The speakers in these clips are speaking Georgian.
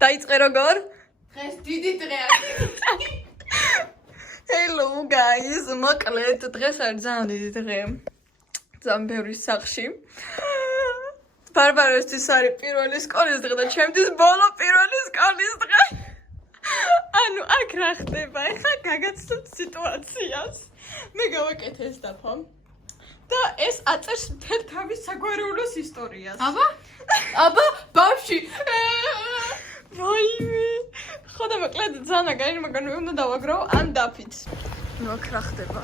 დაიწყე როგორ? დღეს დიდი დღეა. Hello guys, მოკლედ დღეს არის ძალიან დიდი დღე. ძალიან ბევრი სახში. ბარბაროსთვის არის პირველი სკოლის დღე და ჩემთვის ბოლო პირველი სკოლის დღე. ანუ აქ რა ხდება? ეხლა გაგაცნობთ სიტუაციას. მე გავაკეთე ეს დაფა. და ეს აწერს მთელ თავის საგვარეულოს ისტორიას. აბა, ბავში. ვაიმე. ხოდა მოკლედ ძალიან მაგარი, მაგრამ მე უნდა დავაგროვო ამ დაფით. ნუ აქ რა ხდება?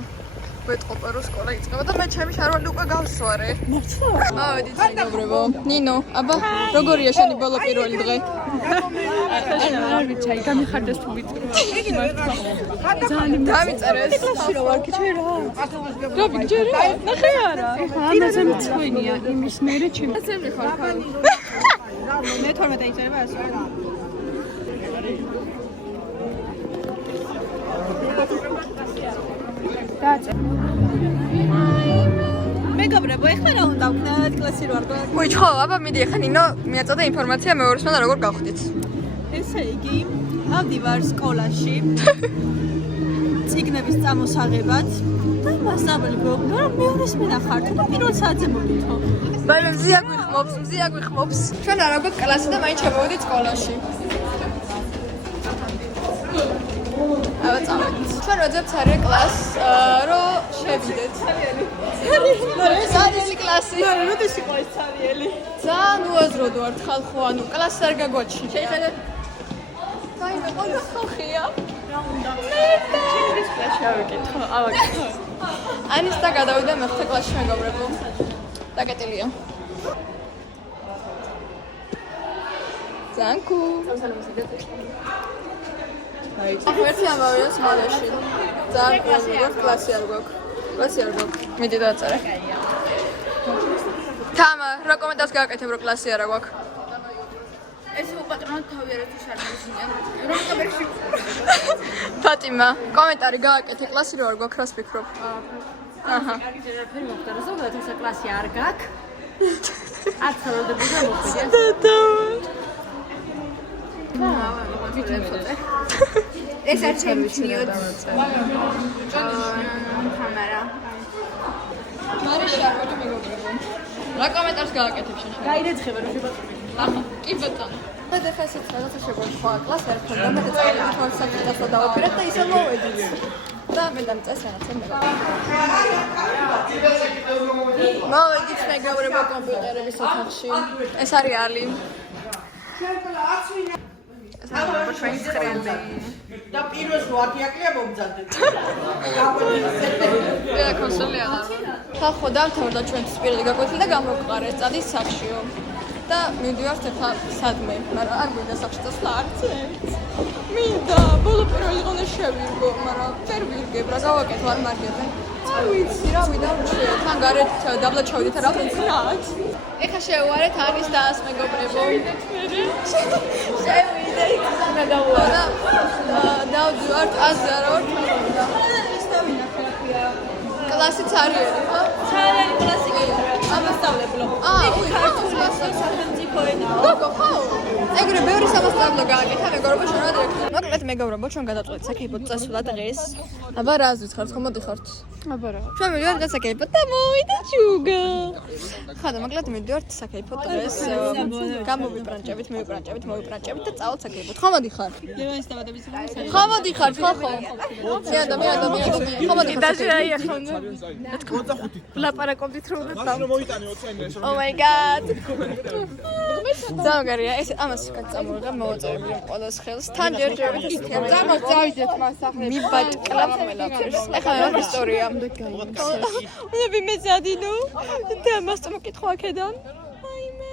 ვეტყობა რომ სკოლა იწყება და მე ჩემი შარვალი უკვე გავსვარე. მართლა? მოვედით მეგობრებო. ნინო, აბა, როგორია შენი ბოლო პირველი დღე? არ ვიცი, გამიხარდეს თუ ვიწრო. ძალიან დავიწერეს. კლასში რა ვარ, გიჩვენ რა. რა ვიჯერე? ნახე არა. ამაზე მწვენია, იმის მერე ჩემი. ზემლი ხარ ხარ. მე 12 იწერება ასე. მეგობრებო, ეხლა რა უნდა ვქნათ კლასში ვარ და უი, ხო, აბა მიდი ახლა ნინო მიაწოდა ინფორმაცია მეორესმა და როგორ გავხდით. ესე იგი, ავდივარ სკოლაში. ციგნების წამოსაღებად და მასწავლებელი გვეუბნება, რომ მეორეს მენახართ და პირველ საათზე მოვიდო. ბაი, მზია გვიხმობს. ჩვენ არა გვაქვს კლასი და მაინც შემოვიდით სკოლაში. აბა წავედით. ჩვენ ვეძებთ არის კლასს, რომ შევიდეთ. ეს არის კლასი. როდის იყო ეს ცარიელი? ძალიან უაზროდ ვართ ხალხო, ანუ კლასს არ გაგოჩი. შეიძლება ვაიმე, ყველა ხალხია. რა უნდა? ჩემს კლასში ავიკითხო, ავაკითხო. ანის და გადავიდა მეხუთე კლასში მეგობრებო. დაკეტილია. ძანკუ. ერთი ამავეა სკოლაში. ძალიან კლასია, კლასი არ გვაქვს. მიდი დაწერე. თამა, რა კომენტარს გააკეთებ, რომ კლასი არა გვაქვს? ეს უპატრონო თავი არ არის შარმიზინია. რომ კამერაში. ფატიმა, კომენტარი გააკეთე, კლასი რა არ გვაქვს, რას ფიქრობ? აჰა. კარგი ჯერაფერი მოხდა, რომ ზოგადად ეს კლასი არ გაქვს. არც როდებოდა მოხდა. ეს არ ჩემჩნიოთ. კამერა. მარე შარვალი მეგობრებო. რა კომენტარს გააკეთებ შენ? გაირეცხება რომ შეგატყობინე. აჰა, კი ბატონო. მე დეფესიც რაღაცა შეგვექვა კლასი არ ქონდა, მე წავედით საკითხს დავაპირეთ და ისე მოვედით. და მე დამწეს რაღაცა მეგობრებო. მოვედით მეგობრებო კომპიუტერების ოთახში. ეს არის ალი. და პირველს ვაკიაკია მომძადეთ. მე კონსოლი არა. ხალხო დავთავრდა ჩვენთვის პირველი გაკვეთილი და გამოვყარე წადის სახშიო. და მივდივართ ახლა სადმე, მაგრამ არ გვინდა სახში წასვლა არც ერთ. მინდა ბოლო პირველი ყონა შევირგო, მაგრამ ვერ ვირგებ რა გავაკეთო არ მარგებე. არ ვიცი რა ვიდავრჩიე, თან გარეთ დაბლა ჩავიდეთ რა ვქნათ. ეხა შევუარეთ ანის დას მეგობრებო. შევიდეთ მე დავუარა. დავდივართ აზე არა ვარ ჩავიდა. ეს დავინახე რა ქვია. კლასიც არიელი, ხო? ცარიელი კლასი კი. ამასწავლებლო. უი, ქართული სახელმწიფო ენაა. გოგო, ხო? ეგრე ბევრი სამასწავლებლო გააკეთა მეგობრებო ჩვენ რა დირექტორი. მოკლედ მეგობრებო ჩვენ გადავწყვეტ საკეიპოდ წასვლა დღეს. აბა რა ზვიცხართ, ხომ მოდიხართ? აბა რა. ჩვენ მივიდეთ დღეს საკეიპოდ და მოვიდა ჩუგა. ხა და მოკლედ მივიდეთ საკეიპოდ დღეს. გამოვიპრანჭებით და წავალთ საკეიპოდ. ხო მოდიხარ? ლევანის დაბადების დღეს. ხო მოდიხარ, ხო. მიანდა. ხო მოდიხარ. დაჟე აი ახლა. ლაპარაკობდით რომ უნდა მაშინ მოიტანე 20 ინგლისური. Oh my god. ზამგარია, ეს ამას გაწამოიღე მოვაწერები ყველას ხელს. თან ჯერჯერობით ისე წავიდეთ მას ახლა. მიბაჭკლა ყველაფერს. ეხლა რა ისტორია? უნდა ვიმეძადინო და მას წამოკითხო აქედან. აიმე.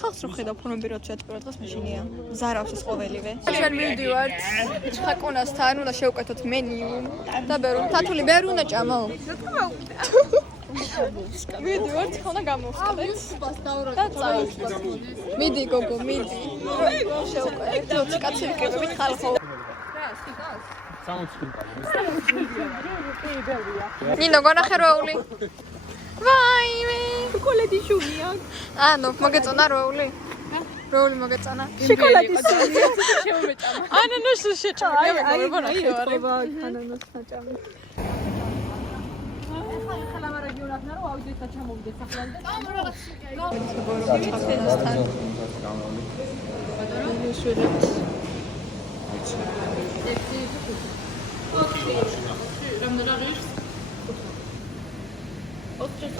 ხალხს რო ხედავ ფორმები რო შეატყურა დღეს მაშინია. ზარავს ეს ყოველივე. ჩვენ მივდივართ ჩხაკონასთან, უნდა შევკეთოთ მენიუ და თათული ბერი უნდა ჭამო. მივდივართ, ხონა გამოვხდეთ. და წავით. მიდი გოგო, მიდი. შევკეთოთ კაცი ვიკებებით ხალხო. ნინო გონახერვეული. ვაიმე. კოლედი შუმია. ანუ მოგეწონა როული? როლი მოგეწონა? შოკოლადის შემომეჭამა. ანანასი შეჭამია მეგობრებო ნახევარი. ანანასთან ჭამი. ახლა მარაგიონად ნარო ავიდეთ და ჩამოვიდეთ სახლამდე.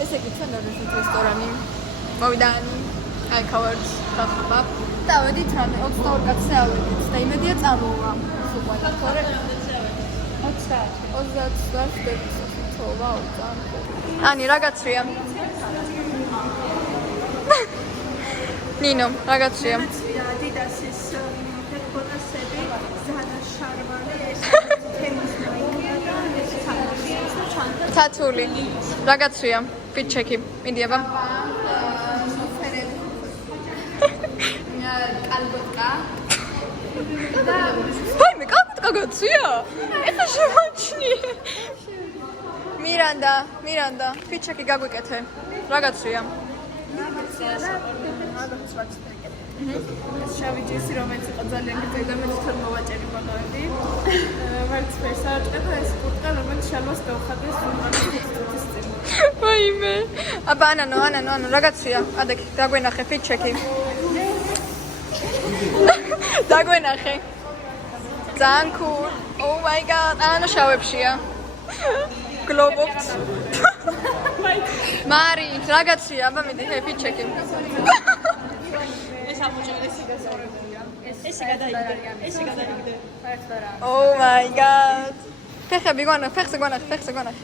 ესე იგი ჩვენ რესტორანი მოვიდა აი ქავარდ ხახობა დავედით რამე 22 კაცზე ავედით და იმედია წამოვა სუყვანა თორე 30 თოვა უწან ანი რაღაცია ნინო რაღაცია დიდასის ფოტოსები ზანა შარვანი ეს თემის მაიკი თათული რაღაცია ფიჩეკი მიდიება კალბოტკა ვაი მე კალბოტკა გაცია ეხა შემოჩნიე მირანდა ფიჩეკი გაგვიკეთე რაღაცია შავი ჯესი რომელიც იყო ძალიან გიწევი და მე თვითონ მოვაჭერი მოგავდი. ვერც ფერს არ ჭედა ეს კურტკა რომელიც შალვას გავხადეს სულმანის წინ. ვაიმე აბა ანანო რაღაცია ადაკ დაგვენახე ფიჩეკი დაგვენახე ძალიან cool oh my god ანა შავებშია გლობობს მარი რაღაცია აბა მიდი ჰე ფიჩეკი ეს გადაიგდე. oh my god ფეხები გვანახ ფეხზე გვანახ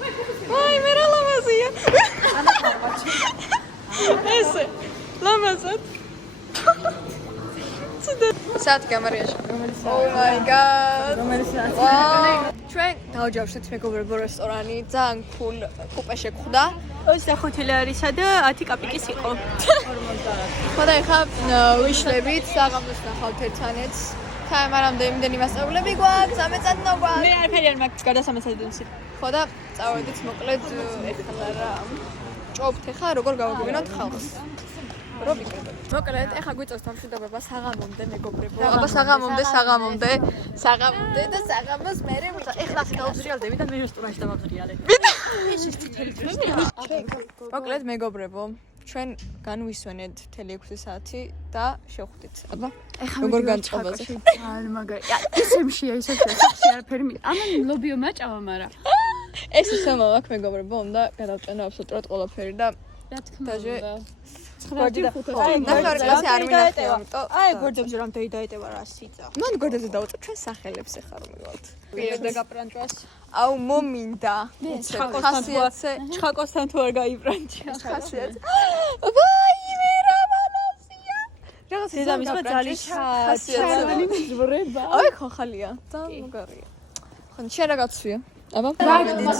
ვაი მე რა ლამაზია ესე ლამაზად საათი გამარიაში oh my god ჩვენ დავჯავშეთ მეგობრებო რესტორანი ძალიან cool კუპე შეგხვდა 25 ლარისა და 10 კაპიკის იყო. ხოდა ეხა ვიშლებით საღამოს ნახავთ ერთმანეთს თამარამდე იმდენი მასწავლებლები გვაქვს სამეცნიერო გვაქვს მე არაფერი არ მაქვს გადასამეცნიერო. ხოდა წავედით მოკლედ ეხლა რა ჭობთ ეხა როგორ გავაგებინოთ ხალხს მოკლედ ეხა გვიწევს თავშედაბება საღამომდე მეგობრებო აბა საღამომდე და საღამოს მერე ეხლა ასე დავზრიალდები და მე რესტორანში დავზრიალე. ეს ის წითელი დროშია. მოკლედ მეგობრებო ჩვენ განვისვენეთ 6 საათი და შევხვდით აბა როგორ განწყობაზე ძალიან მაგარი. ისემშია ისე არაფერი ამან ლობიო მაჭავა მაგრამ ეს ისე მაქვს მეგობრებო უნდა გადავჭენო აბსოლუტურად ყველაფერი და რა თქმა დაჟე ნახევარი კლასი არ მინახე ამიტომ აი გორდებზე რომ დაიტევა რა სიცა. მან გორდებზე დავუწევ ჩვენ სახელებს ეხა რომ მივალთ პირდა გაპრანჭვას. აუ მომინდა ხასიათზე ჩხაკოსთან თუ არ გაიბრანჭა. ხასიათზე ვაი მე რა მანასია რაღაც დედამისმა ძალიან ხასიათზე ზვრება. აი ხახალია ძალიან მოგარია ხან შენ რა გაცვია აბა მეგობრებო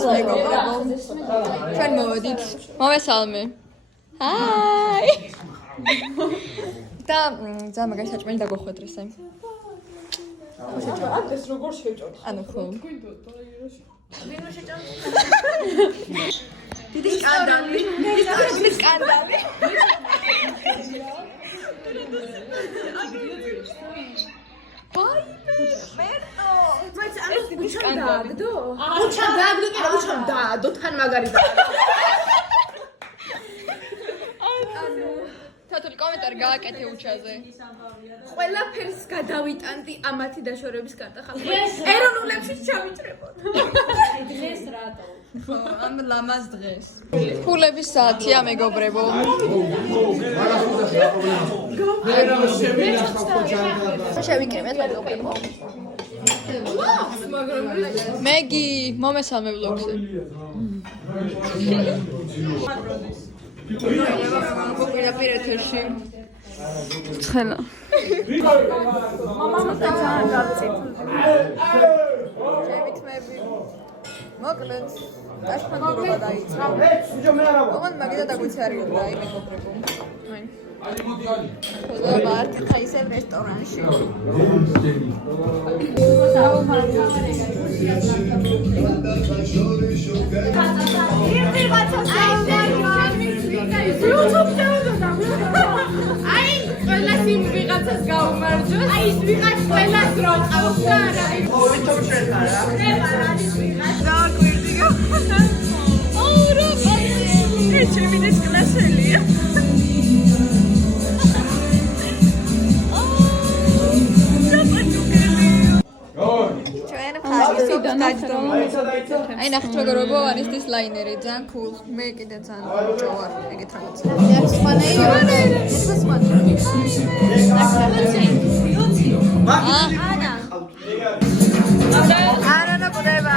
ჩვენ მოვედით მომესალმე ჰაი და ძალიან მაგარი საჭმელი დაგოხვედრეს აი ეს როგორ შეჭოთ? ანუ ხო დიდი სკანდალი უჩამ დაადო თან მაგარი და თათული კომენტარი გააკეთე უჩაზე ყველაფერს გადავიტანდი ამათი დაშორების გარდა ხალხი ეროვნულებში ჩავიჭრებოდ დღეს რატო? ხო ამ ლამაზ დღეს ფულების საათია მეგობრებო შევიკრიბეთ მეგობრებო მეგი მომესალმე ვლოგზე პირდაპირ ეთერში ხელა მამამაც ძალიან გავწით შემიწმები მოკლედ აშფაგურობა დაიწყო ოღონდ მაგიდა დაგვიცარი უნდა აი მეგობრებო აი ხოდა ვართ ხაისელ რესტორანში აი ყველა სიმღერა ყველას რო ყავს და არა ვითომ შეხარა დააკვირდიო. აუ რა პატიე. ჩემი ეს კლასელია. აი ნახეთ როგორ გოვანის ეს ლაინერი ძალიან cool მე კიდე ძალიან ჯო ვარ ეგეთ რაღაც ანა ყდება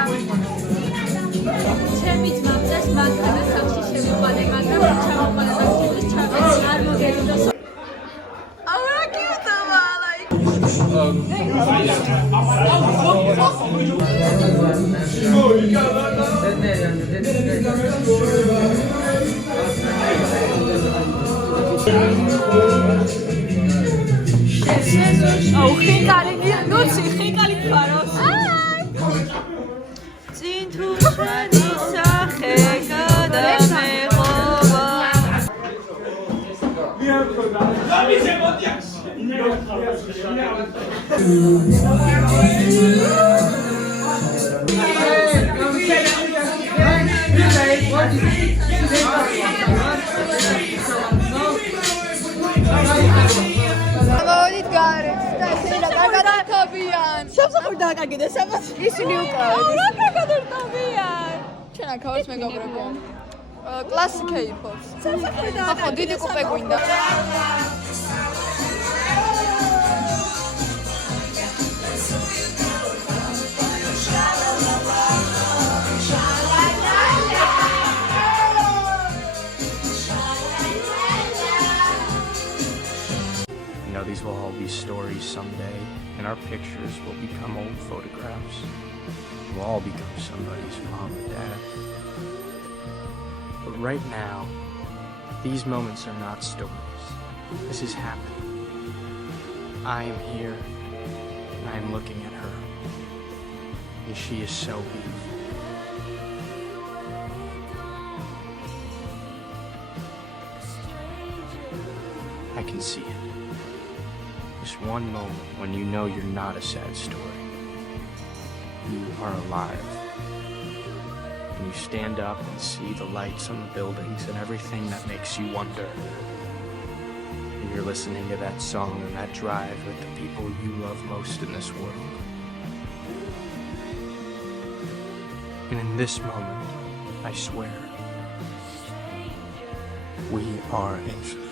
ჩემი ძმა წეს მანქანა სახში შემოყალე მაგრამ ჩამოყალე და ჩავეც არ მოგერუნდა აურა კიუტობა like აუ ხინკალი ნუცი ხინკალი ფაროს წინ თუ შენი სახე გადამეღობა მოვიდით გარეთ და ისინი რა კარგად ართავიან სამსახური დააკარგე სამას ისინი უკრავენ რა კარგად ართავიან ჩვენ აქ ვართ მეგობრებო კლასიკე იფობს სამსახური ხო დიდი კუპე გვინდა These will all be stories someday, and our pictures will become old photographs. We'll all become somebody's mom or dad. But right now, these moments are not stories. This is happening. I am here, and I am looking at her, and she is so beautiful. I can see it. Just one moment when you know you're not a sad story. You are alive. And you stand up and see the lights on the buildings and everything that makes you wonder. And you're listening to that song and that drive with the people you love most in this world. And in this moment, I swear, we are infinite.